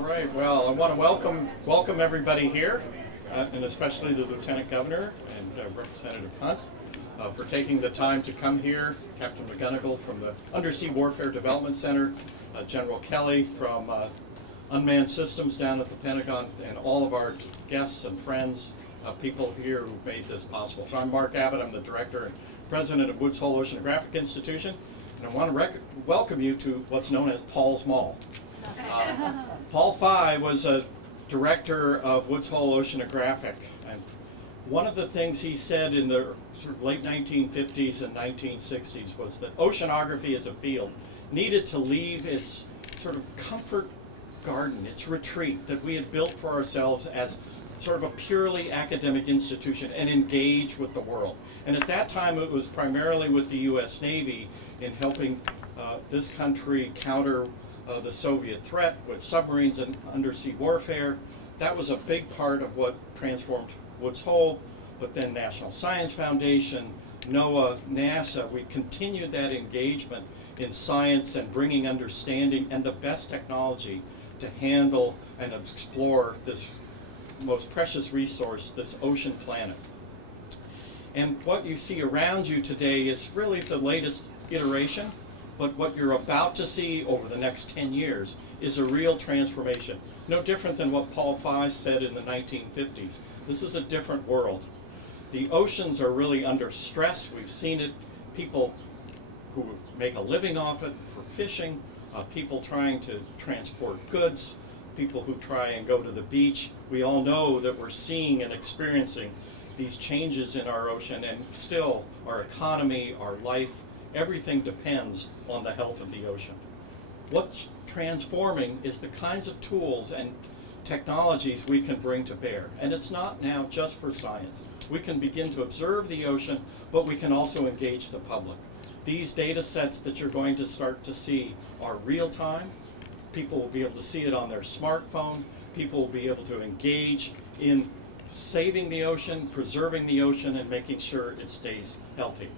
All right, well, I want to welcome everybody here, and especially the Lieutenant Governor and Representative Hunt for taking the time to come here, Captain McGonigal from the Undersea Warfare Development Center, General Kelly from Unmanned Systems down at the Pentagon, and all of our guests and friends, people here who've made this possible. So I'm Mark Abbott, I'm the Director and President of Woods Hole Oceanographic Institution, and I want to welcome you to what's known as Paul's Mall. Paul Fye was a director of Woods Hole Oceanographic, and one of the things he said in the sort of late 1950s and 1960s was that oceanography as a field needed to leave its sort of comfort garden, its retreat that we had built for ourselves as sort of a purely academic institution, and engage with the world. And at that time it was primarily with the U.S. Navy in helping this country counter the Soviet threat with submarines and undersea warfare. That was a big part of what transformed Woods Hole, but then National Science Foundation, NOAA, NASA, we continued that engagement in science and bringing understanding and the best technology to handle and explore this most precious resource, this ocean planet. And what you see around you today is really the latest iteration, but what you're about to see over the next 10 years is a real transformation. No different than what Paul Fye said in the 1950s. This is a different world. The oceans are really under stress. We've seen it. People who make a living off it for fishing, people trying to transport goods, people who try and go to the beach. We all know that we're seeing and experiencing these changes in our ocean, and still our economy, our life, everything depends on the health of the ocean. What's transforming is the kinds of tools and technologies we can bring to bear. And it's not now just for science. We can begin to observe the ocean, but we can also engage the public. These data sets that you're going to start to see are real time. People will be able to see it on their smartphone. People will be able to engage in saving the ocean, preserving the ocean, and making sure it stays healthy.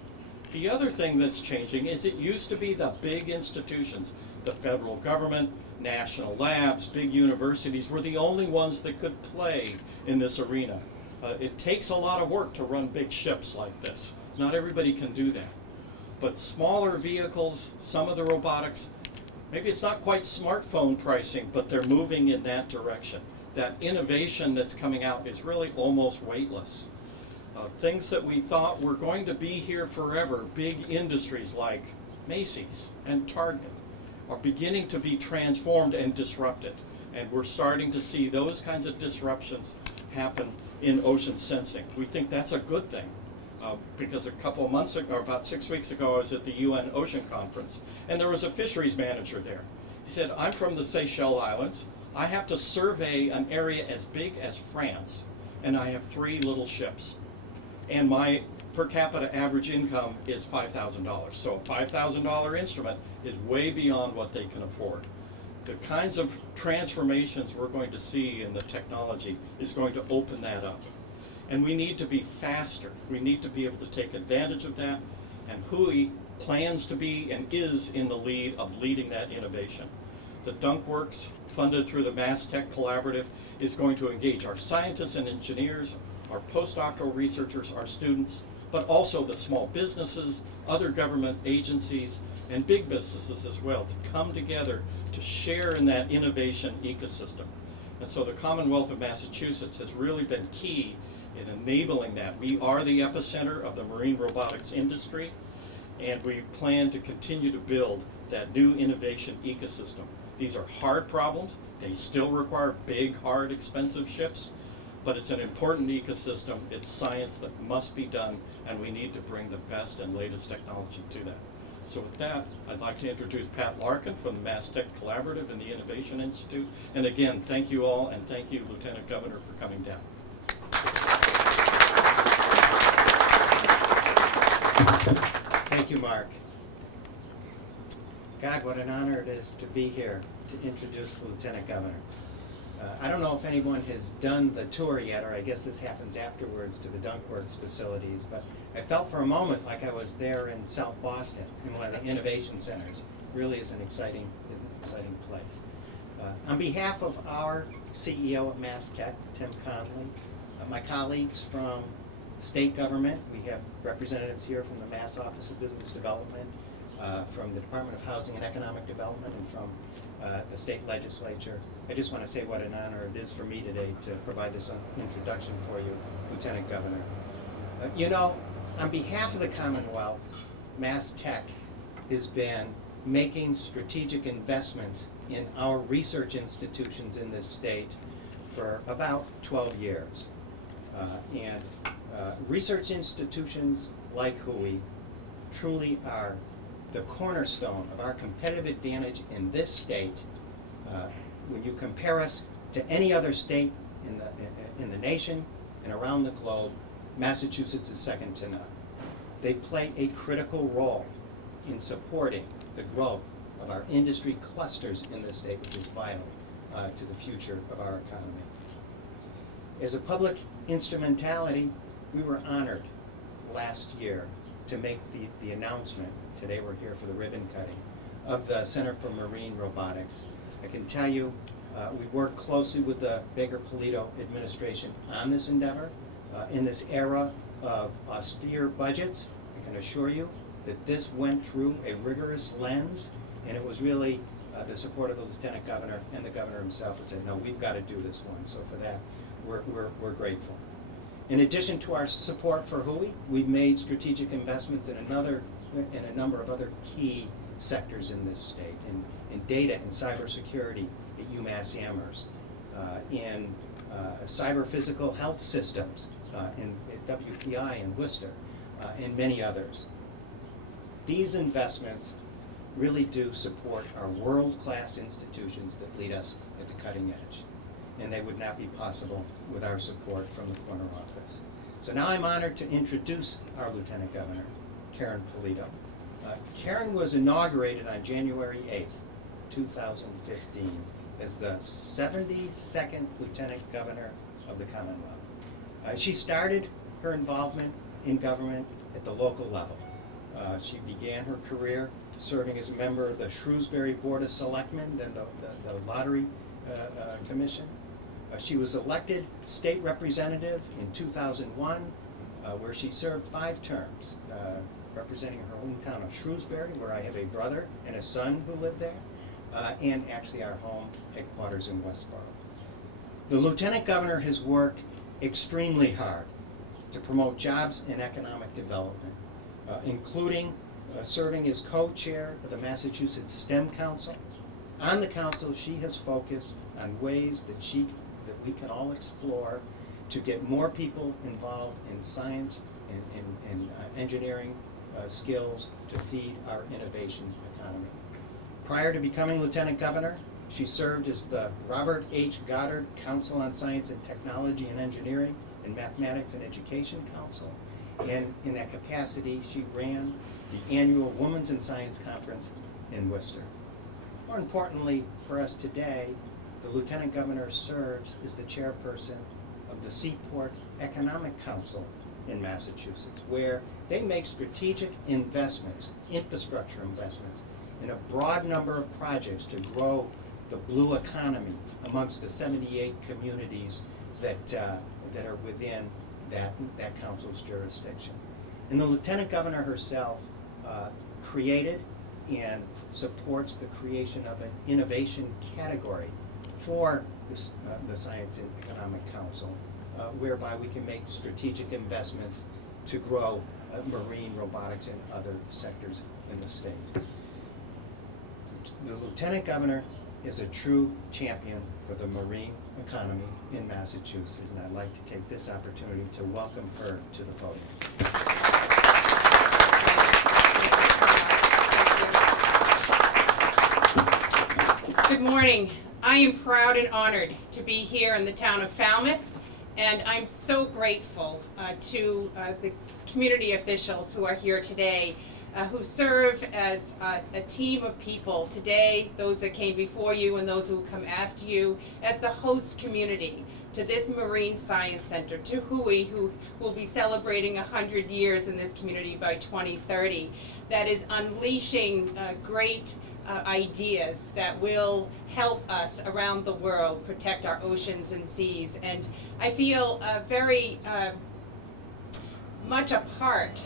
The other thing that's changing is it used to be the big institutions, the federal government, national labs, big universities were the only ones that could play in this arena. It takes a lot of work to run big ships like this. Not everybody can do that. But smaller vehicles, some of the robotics, maybe it's not quite smartphone pricing, but they're moving in that direction. That innovation that's coming out is really almost weightless. Things that we thought were going to be here forever, big industries like Macy's and Target, are beginning to be transformed and disrupted. And we're starting to see those kinds of disruptions happen in ocean sensing. We think that's a good thing. Because a couple of months ago, or about 6 weeks ago, I was at the UN Ocean Conference, and there was a fisheries manager there. He said, I'm from the Seychelles Islands. I have to survey an area as big as France, and I have 3 little ships. And my per capita average income is $5,000. So a $5,000 instrument is way beyond what they can afford. The kinds of transformations we're going to see in the technology is going to open that up. And we need to be faster. We need to be able to take advantage of that. And WHOI plans to be and is in the lead of leading that innovation. The DunkWorks, funded through the Mass Tech Collaborative, is going to engage our scientists and engineers, our postdoctoral researchers, our students, but also the small businesses, other government agencies, and big businesses as well, to come together to share in that innovation ecosystem. And so the Commonwealth of Massachusetts has really been key in enabling that. We are the epicenter of the marine robotics industry, and we plan to continue to build that new innovation ecosystem. These are hard problems. They still require big, hard, expensive ships, but it's an important ecosystem. It's science that must be done, and we need to bring the best and latest technology to that. So with that, I'd like to introduce Pat Larkin from the Mass Tech Collaborative and the Innovation Institute. And again, thank you all, and thank you, Lieutenant Governor, for coming down. Thank you, Mark. God, what an honor it is to be here to introduce the Lieutenant Governor. I don't know if anyone has done the tour yet, or I guess this happens afterwards to the DunkWorks facilities, but I felt for a moment like I was there in South Boston in one of the innovation centers. It really is an exciting place. On behalf of our CEO at Mass Tech, Tim Conley, my colleagues from state government, we have representatives here from the Mass Office of Business Development, from the Department of Housing and Economic Development, and from the state legislature. I just want to say what an honor it is for me today to provide this introduction for you, Lieutenant Governor. You know, on behalf of the Commonwealth, Mass Tech has been making strategic investments in our research institutions in this state for about 12 years. Research institutions like WHOI truly are the cornerstone of our competitive advantage in this state. When you compare us to any other state in the nation and around the globe, Massachusetts is second to none. They play a critical role in supporting the growth of our industry clusters in this state, which is vital to the future of our economy. As a public instrumentality, we were honored last year to make the announcement, today we're here for the ribbon cutting, of the Center for Marine Robotics. I can tell you, we worked closely with the Karyn Polito administration on this endeavor. In this era of austere budgets, I can assure you that this went through a rigorous lens, and it was really the support of the Lieutenant Governor and the Governor himself who said, no, we've got to do this one. So for that, we're grateful. In addition to our support for WHOI, we've made strategic investments in a number of other key sectors in this state, in data and cybersecurity at UMass Amherst, in cyber physical health systems at WPI in Worcester, and many others. These investments really do support our world-class institutions that lead us at the cutting edge, and they would not be possible with our support from the corner office. So now I'm honored to introduce our Lieutenant Governor, Karyn Polito. Karyn was inaugurated on January 8th, 2015, as the 72nd Lieutenant Governor of the Commonwealth. She started her involvement in government at the local level. She began her career serving as a member of the Shrewsbury Board of Selectmen, then the Lottery Commission. She was elected state representative in 2001, where she served 5 terms, representing her hometown of Shrewsbury, where I have a brother and a son who live there, and actually our home headquarters in Westboro. The Lieutenant Governor has worked extremely hard to promote jobs and economic development, including serving as co-chair of the Massachusetts STEM Council. On the council, she has focused on ways that we can all explore to get more people involved in science and engineering skills to feed our innovation economy. Prior to becoming Lieutenant Governor, she served as the Robert H. Goddard Council on Science and Technology and Engineering and Mathematics and Education Council. And in that capacity, she ran the annual Women's in Science Conference in Worcester. More importantly for us today, the Lieutenant Governor serves as the chairperson of the Seaport Economic Council in Massachusetts, where they make strategic investments, infrastructure investments, in a broad number of projects to grow the blue economy amongst the 78 communities that are within that council's jurisdiction. And the Lieutenant Governor herself created and supports the creation of an innovation category for the Science and Economic Council, whereby we can make strategic investments to grow marine robotics and other sectors in the state. The Lieutenant Governor is a true champion for the marine economy in Massachusetts, and I'd like to take this opportunity to welcome her to the podium. Good morning. I am proud and honored to be here in the town of Falmouth, and I'm so grateful to the community officials who are here today, who serve as a team of people today, those that came before you and those who will come after you, as the host community to this Marine Science Center, to WHOI, who will be celebrating 100 years in this community by 2030, that is unleashing great ideas that will help us around the world protect our oceans and seas. And I feel very much a part,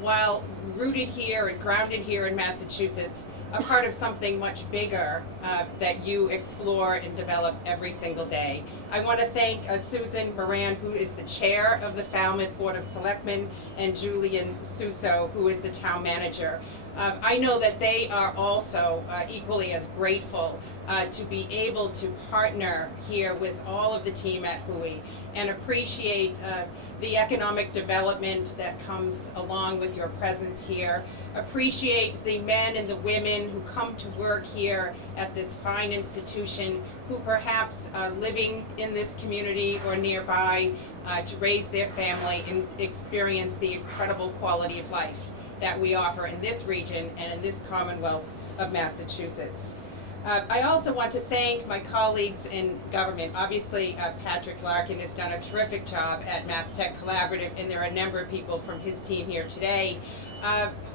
while rooted here and grounded here in Massachusetts, a part of something much bigger that you explore and develop every single day. I want to thank Susan Moran, who is the chair of the Falmouth Board of Selectmen, and Julian Suso, who is the town manager. I know that they are also equally as grateful to be able to partner here with all of the team at Hui and appreciate the economic development that comes along with your presence here. Appreciate the men and the women who come to work here at this fine institution, who perhaps are living in this community or nearby to raise their family and experience the incredible quality of life that we offer in this region and in this Commonwealth of Massachusetts. I also want to thank my colleagues in government. Obviously, Patrick Larkin has done a terrific job at Mass Tech Collaborative, and there are a number of people from his team here today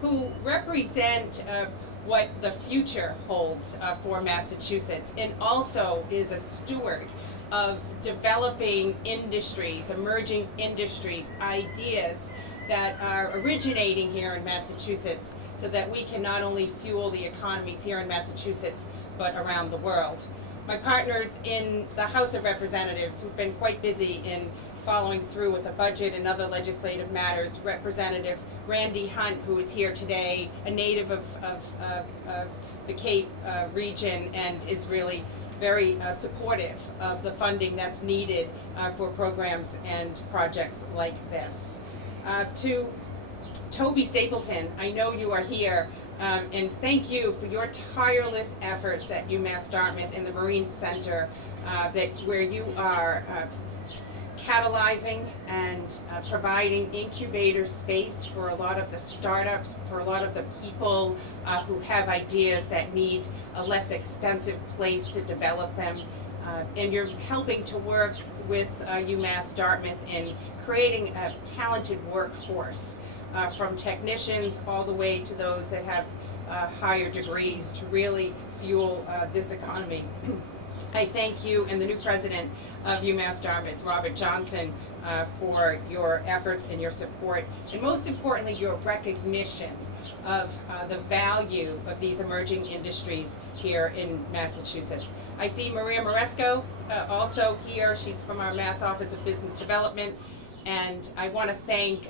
who represent what the future holds for Massachusetts, and also is a steward of developing industries, emerging industries, ideas that are originating here in Massachusetts, so that we can not only fuel the economies here in Massachusetts, but around the world. My partners in the House of Representatives, who've been quite busy in following through with the budget and other legislative matters, Representative Randy Hunt, who is here today, a native of the Cape region, and is really very supportive of the funding that's needed for programs and projects like this. To Toby Stapleton, I know you are here, and thank you for your tireless efforts at UMass Dartmouth and the Marine Center, where you are catalyzing and providing incubator space for a lot of the startups, for a lot of the people who have ideas that need a less expensive place to develop them. And you're helping to work with UMass Dartmouth in creating a talented workforce, from technicians all the way to those that have higher degrees, to really fuel this economy. I thank you and the new president of UMass Dartmouth, Robert Johnson, for your efforts and your support, and most importantly, your recognition of the value of these emerging industries here in Massachusetts. I see Maria Moresco also here. She's from our Mass Office of Business Development, and I want to thank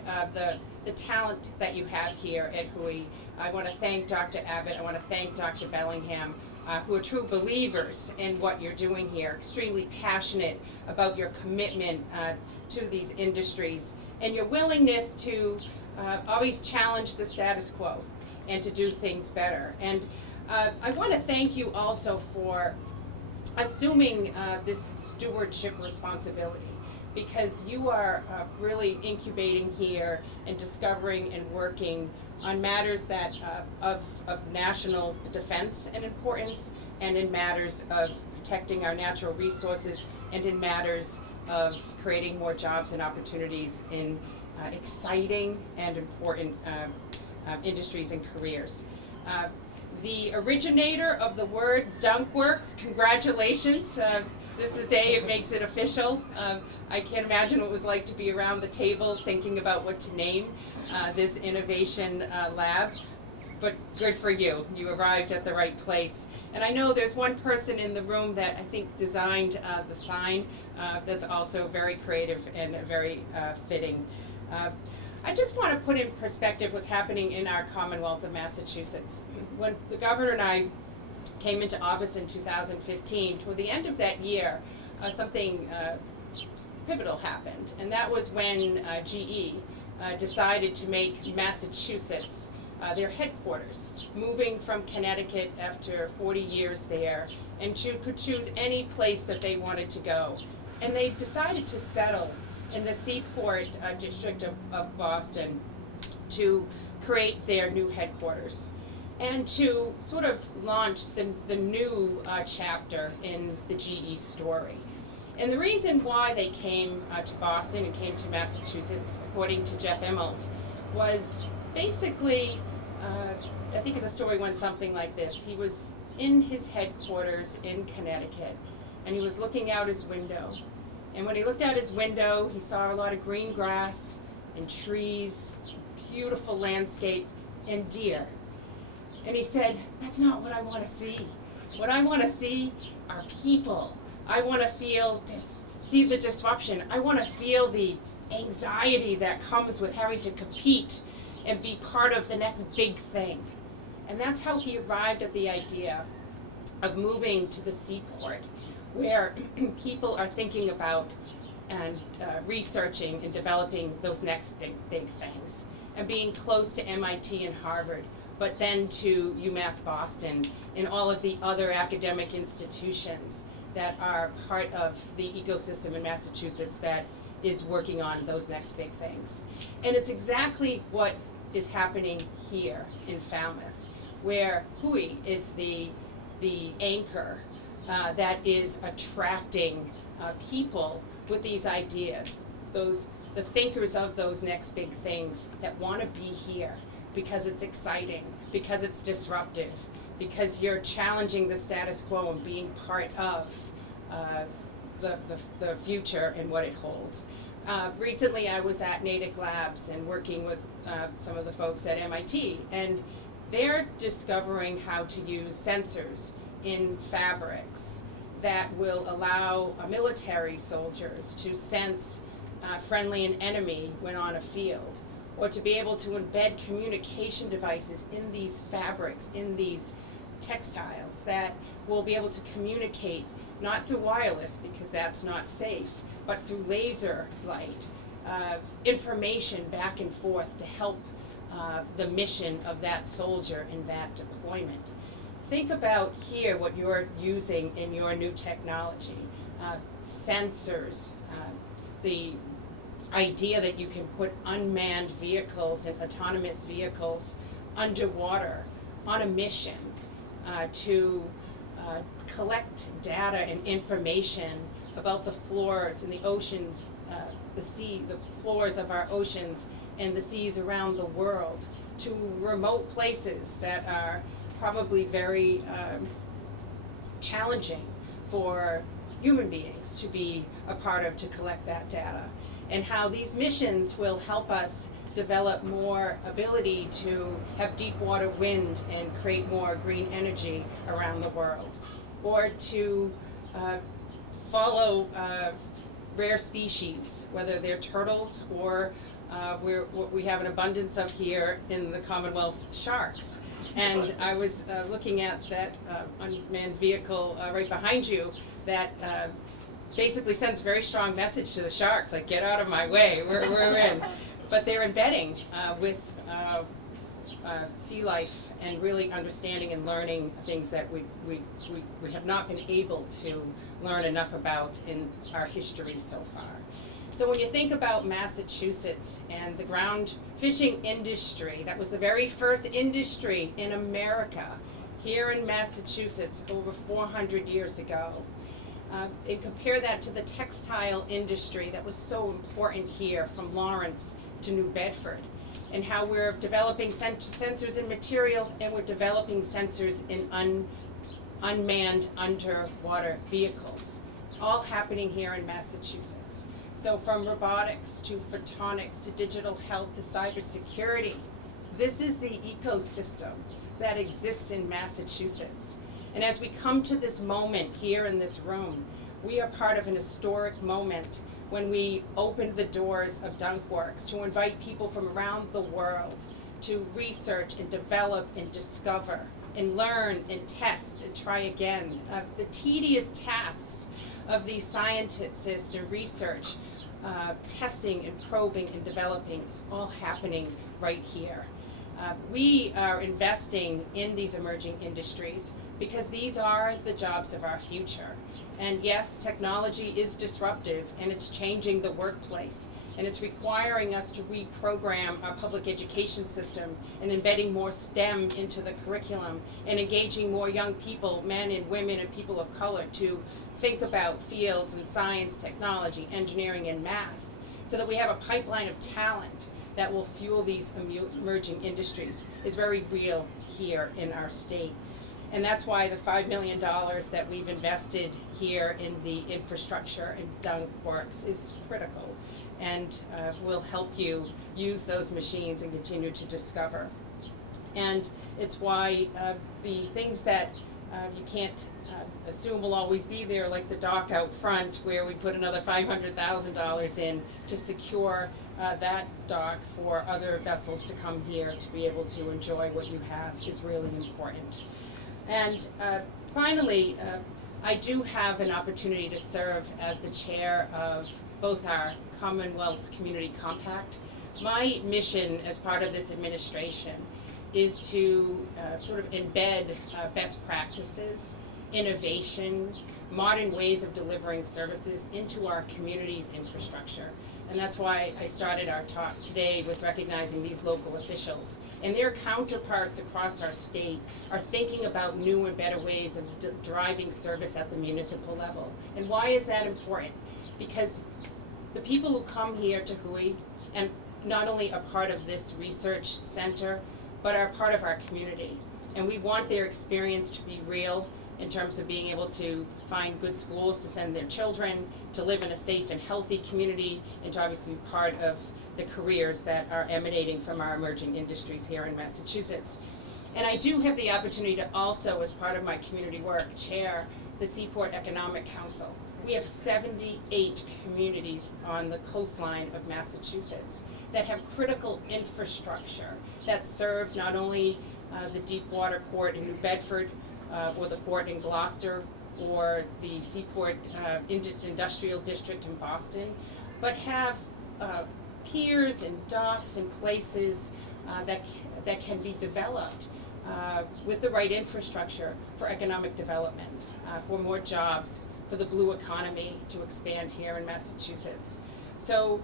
the talent that you have here at Hui. I want to thank Dr. Abbott. I want to thank Dr. Bellingham, who are true believers in what you're doing here, extremely passionate about your commitment to these industries, and your willingness to always challenge the status quo and to do things better. And I want to thank you also for assuming this stewardship responsibility, because you are really incubating here and discovering and working on matters that of national defense and importance, and in matters of protecting our natural resources, and in matters of creating more jobs and opportunities in exciting and important industries and careers. The originator of the word DunkWorks, congratulations. This is the day it makes it official. I can't imagine what it was like to be around the table thinking about what to name this innovation lab, but good for you. You arrived at the right place. And I know there's one person in the room that I think designed the sign that's also very creative and very fitting. I just want to put in perspective what's happening in our Commonwealth of Massachusetts. When the governor and I came into office in 2015, toward the end of that year, something pivotal happened, and that was when GE decided to make Massachusetts their headquarters, moving from Connecticut after 40 years there, and could choose any place that they wanted to go. And they decided to settle in the Seaport district of Boston to create their new headquarters and to sort of launch the new chapter in the GE story. And the reason why they came to Boston and came to Massachusetts, according to Jeff Immelt, was basically, I think the story went something like this. in his headquarters in Connecticut, and he was looking out his window. And when he looked out his window, he saw a lot of green grass and trees, beautiful landscape, and deer. And he said, that's not what I want to see. What I want to see are people. I want to see the disruption. I want to feel the anxiety that comes with having to compete and be part of the next big thing. And that's how he arrived at the idea of moving to the seaport, where people are thinking about and researching and developing those next big things, and being close to MIT and Harvard, but then to UMass Boston and all of the other academic institutions that are part of the ecosystem in Massachusetts that is working on those next big things. And it's exactly what is happening here in Falmouth, where Hui is the anchor that is attracting people with these ideas, the thinkers of those next big things that want to be here because it's exciting, because it's disruptive, because you're challenging the status quo and being part of the future and what it holds. Recently I was at Natick Labs and working with some of the folks at MIT, and they're discovering how to use sensors in fabrics that will allow military soldiers to sense friendly and enemy when on a field, or to be able to embed communication devices in these fabrics, in these textiles, that will be able to communicate not through wireless, because that's not safe, but through laser light, information back and forth to help the mission of that soldier in that deployment. Think about here what you're using in your new technology. Sensors, the idea that you can put unmanned vehicles and autonomous vehicles underwater on a mission to collect data and information about the floors and the oceans, the floors of our oceans and the seas around the world, to remote places that are probably very challenging for human beings to be a part of, to collect that data. And how these missions will help us develop more ability to have deep water wind and create more green energy around the world, or to follow rare species, whether they're turtles or what we have an abundance of here in the Commonwealth, sharks. And I was looking at that unmanned vehicle right behind you that basically sends a very strong message to the sharks, like, get out of my way, we're in. But they're embedding with sea life and really understanding and learning things that we have not been able to learn enough about in our history so far. So when you think about Massachusetts and the ground fishing industry, that was the very first industry in America here in Massachusetts over 400 years ago. And compare that to the textile industry that was so important here from Lawrence to New Bedford, and how we're developing sensors in materials, and we're developing sensors in unmanned underwater vehicles, all happening here in Massachusetts. So from robotics to photonics to digital health to cybersecurity, this is the ecosystem that exists in Massachusetts. And as we come to this moment here in this room, we are part of an historic moment when we opened the doors of DunkWorks to invite people from around the world to research and develop and discover and learn and test and try again. The tedious tasks of these scientists to research, testing and probing and developing is all happening right here. We are investing in these emerging industries because these are the jobs of our future. And yes, technology is disruptive and it's changing the workplace, and it's requiring us to reprogram our public education system and embedding more STEM into the curriculum and engaging more young people, men and women and people of color, to think about fields in science, technology, engineering, and math, so that we have a pipeline of talent that will fuel these emerging industries is very real here in our state. And that's why the $5 million that we've invested here in the infrastructure in DunkWorks is critical, and will help you use those machines and continue to discover. And it's why the things that you can't assume will always be there, like the dock out front, where we put another $500,000 in to secure that dock for other vessels to come here to be able to enjoy what you have, is really important. And finally, I do have an opportunity to serve as the chair of both our Commonwealth's Community Compact. My mission as part of this administration is to sort of embed best practices, innovation, modern ways of delivering services into our community's infrastructure. And that's why I started our talk today with recognizing these local officials. And their counterparts across our state are thinking about new and better ways of driving service at the municipal level. And why is that important? Because the people who come here to Hui, and not only are part of this research center, but are part of our community. And we want their experience to be real in terms of being able to find good schools to send their children, to live in a safe and healthy community, and to obviously be part of the careers that are emanating from our emerging industries here in Massachusetts. And I do have the opportunity to also, as part of my community work, chair the Seaport Economic Council. We have 78 communities on the coastline of Massachusetts that have critical infrastructure that serve not only the Deepwater Port in New Bedford, or the port in Gloucester, or the Seaport Industrial District in Boston, but have piers and docks and places that can be developed with the right infrastructure for economic development, for more jobs, for the blue economy to expand here in Massachusetts. So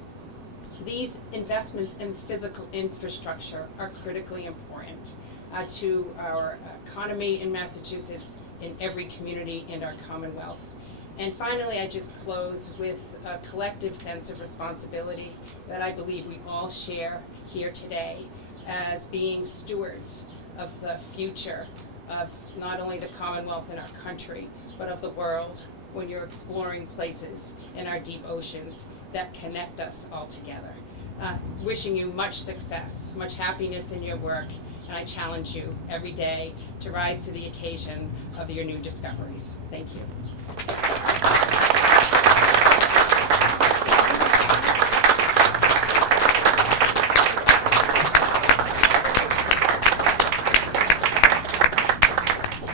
these investments in physical infrastructure are critically important to our economy in Massachusetts, in every community in our Commonwealth. And finally, I just close with a collective sense of responsibility that I believe we all share here today as being stewards of the future of not only the Commonwealth and our country, but of the world, when you're exploring places in our deep oceans that connect us all together. Wishing you much success, much happiness in your work, and I challenge you every day to rise to the occasion of your new discoveries. Thank you.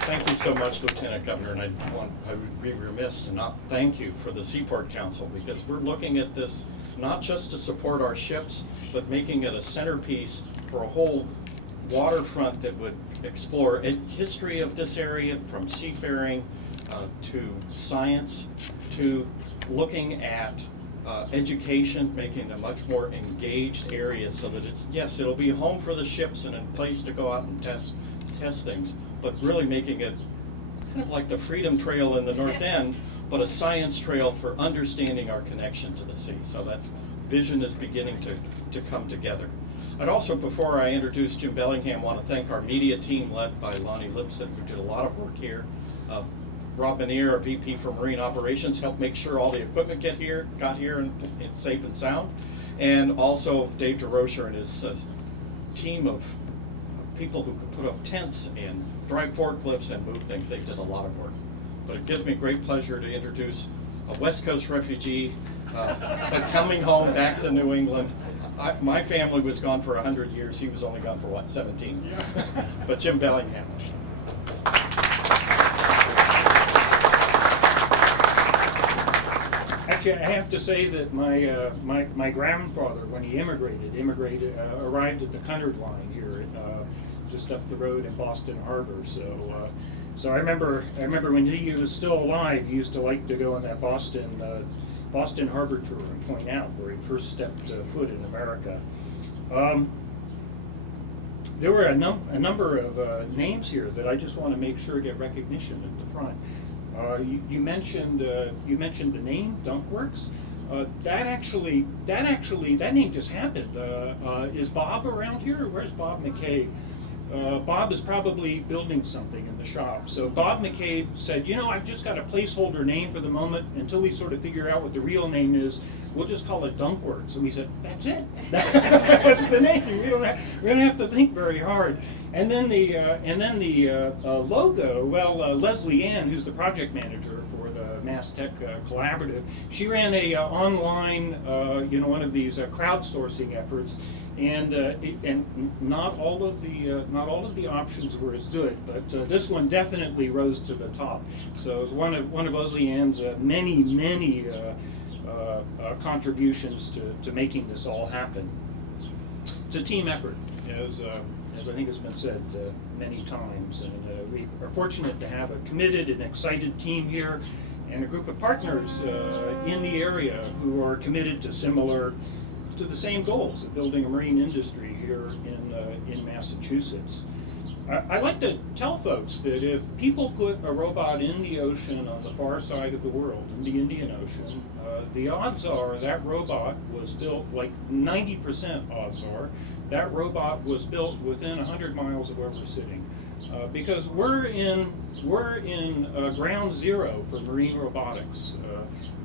Thank you so much, Lieutenant Governor, and I would be remiss to not thank you for the Seaport Council, because we're looking at this not just to support our ships, but making it a centerpiece for a whole waterfront that would explore a history of this area, from seafaring to science, to looking at education, making it a much more engaged area, so that it's, yes, it'll be a home for the ships and a place to go out and test things, but really making it kind of like the Freedom Trail in the North End, but a science trail for understanding our connection to the sea. So that's vision is beginning to come together. I'd also, before I introduce Jim Bellingham, want to thank our media team led by Lonnie Lipson, who did a lot of work here. Rob Benier, our VP for Marine Operations, helped make sure all the equipment got here and it's safe and sound. And also Dave DeRocher and his team of people who could put up tents and drive forklifts and move things. They did a lot of work. But it gives me great pleasure to introduce a West Coast refugee, but coming home back to New England. My family was gone for 100 years. He was only gone for, what, 17? Yeah. But Jim Bellingham. Actually, I have to say that my grandfather, when he immigrated, arrived at the Cunard line here, just up the road in Boston Harbor. So I remember when he was still alive, he used to like to go on that Boston Harbor tour and point out where he first stepped foot in America. There were a number of names here that I just want to make sure get recognition at the front. You mentioned the name DunkWorks. That name just happened. Is Bob around here? Where's Bob McKay? Bob is probably building something in the shop. So Bob McCabe said, you know, I've just got a placeholder name for the moment until we sort of figure out what the real name is. We'll just call it DunkWorks. And we said, that's it. That's the name. We don't have to think very hard. And then the logo. Well, Leslie Ann, who's the project manager for the Mass Tech Collaborative, she ran a online, one of these crowdsourcing efforts. And not all of the options were as good, but this one definitely rose to the top. So it was one of Leslie Ann's many contributions to making this all happen. It's a team effort, as I think has been said many times, and we are fortunate to have a committed and excited team here, and a group of partners in the area who are committed to the same goals of building a marine industry here in Massachusetts. I like to tell folks that if people put a robot in the ocean on the far side of the world, in the Indian Ocean, the odds are that robot was built, like 90% odds are, that robot was built within 100 miles of where we're sitting. Because we're in ground zero for marine robotics.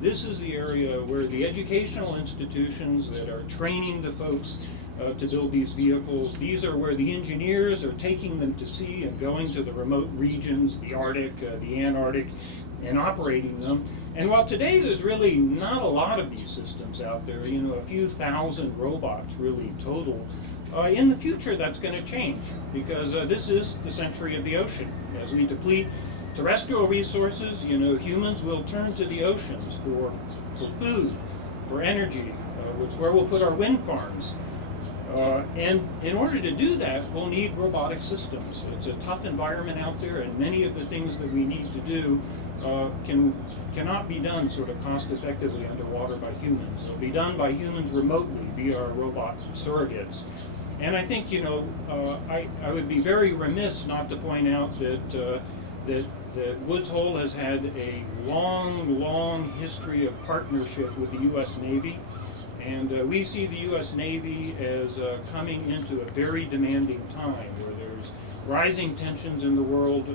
This is the area where the educational institutions that are training the folks to build these vehicles, these are where the engineers are taking them to sea and going to the remote regions, the Arctic, the Antarctic, and operating them. And while today there's really not a lot of these systems out there, a few thousand robots really total, in the future that's going to change, because this is the century of the ocean. As we deplete terrestrial resources, humans will turn to the oceans for food, for energy. It's where we'll put our wind farms. And in order to do that, we'll need robotic systems. It's a tough environment out there, and many of the things that we need to do cannot be done sort of cost effectively underwater by humans. It'll be done by humans remotely via our robot surrogates. And I think, I would be very remiss not to point out that Woods Hole has had a long history of partnership with the U.S. Navy. And we see the U.S. Navy as coming into a very demanding time where there's rising tensions in the world,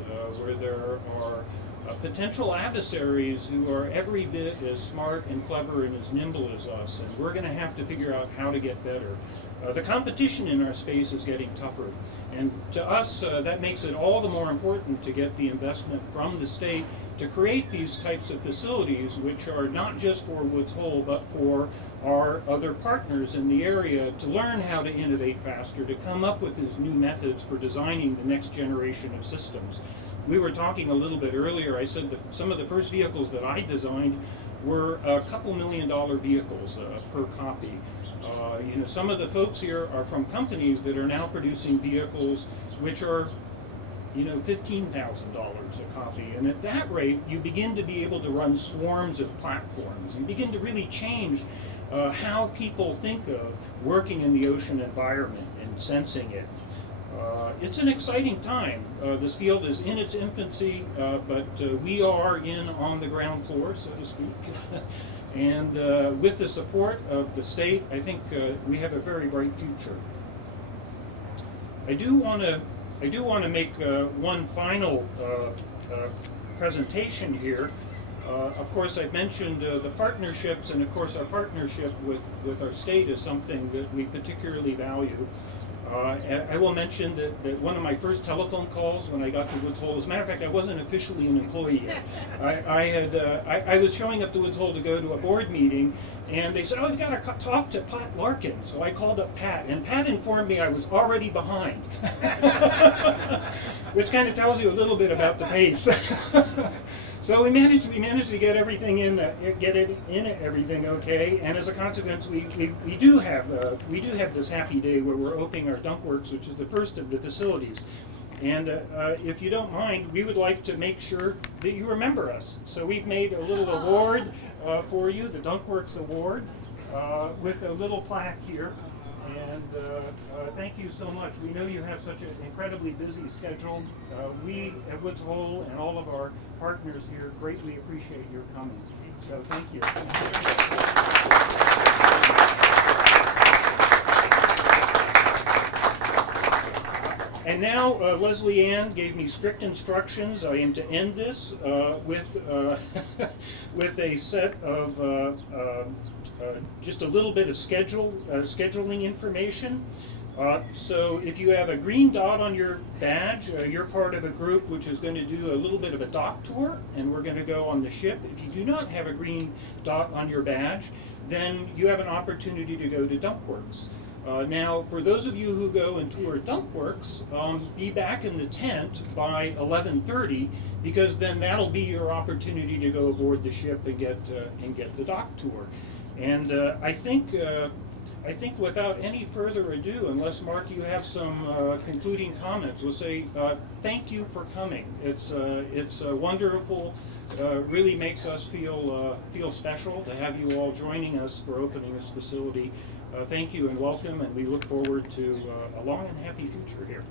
where there are potential adversaries who are every bit as smart and clever and as nimble as us. And we're going to have to figure out how to get better. The competition in our space is getting tougher. And to us, that makes it all the more important to get the investment from the state to create these types of facilities, which are not just for Woods Hole, but for our other partners in the area, to learn how to innovate faster, to come up with these new methods for designing the next generation of systems. We were talking a little bit earlier, I said some of the first vehicles that I designed were a couple $1 million vehicles per copy. Some of the folks here are from companies that are now producing vehicles which are $15,000 a copy. And at that rate, you begin to be able to run swarms of platforms. You begin to really change how people think of working in the ocean environment and sensing it. It's an exciting time. This field is in its infancy, but we are on the ground floor, so to speak. And with the support of the state, I think we have a very bright future. I do want to make one final presentation here. Of course, I've mentioned the partnerships, and of course our partnership with our state is something that we particularly value. I will mention that one of my first telephone calls when I got to Woods Hole, as a matter of fact, I wasn't officially an employee yet. I was showing up to Woods Hole to go to a board meeting, and they said, "Oh, you've got to talk to Pat Larkin." So I called up Pat, and Pat informed me I was already behind, which kind of tells you a little bit about the pace. So we managed to get everything everything okay, and as a consequence, we do have this happy day where we're opening our DunkWorks, which is the first of the facilities. And if you don't mind, we would like to make sure that you remember us. So we've made a little award for you, the DunkWorks Award, with a little plaque here. And thank you so much. We know you have such an incredibly busy schedule. We at Woods Hole and all of our partners here greatly appreciate your coming. So thank you. And now Leslie Ann gave me strict instructions. I am to end this with with a set of just a little bit of scheduling information. So if you have a green dot on your badge, you're part of a group which is going to do a little bit of a dock tour, and we're going to go on the ship. If you do not have a green dot on your badge, then you have an opportunity to go to DunkWorks. Now, for those of you who go and tour DunkWorks, be back in the tent by 11:30, because then that'll be your opportunity to go aboard the ship and get the dock tour. And I think without any further ado, unless Mark, you have some concluding comments, we'll say thank you for coming. It's wonderful. Really makes us feel special to have you all joining us for opening this facility. Thank you and welcome, and we look forward to a long and happy future here.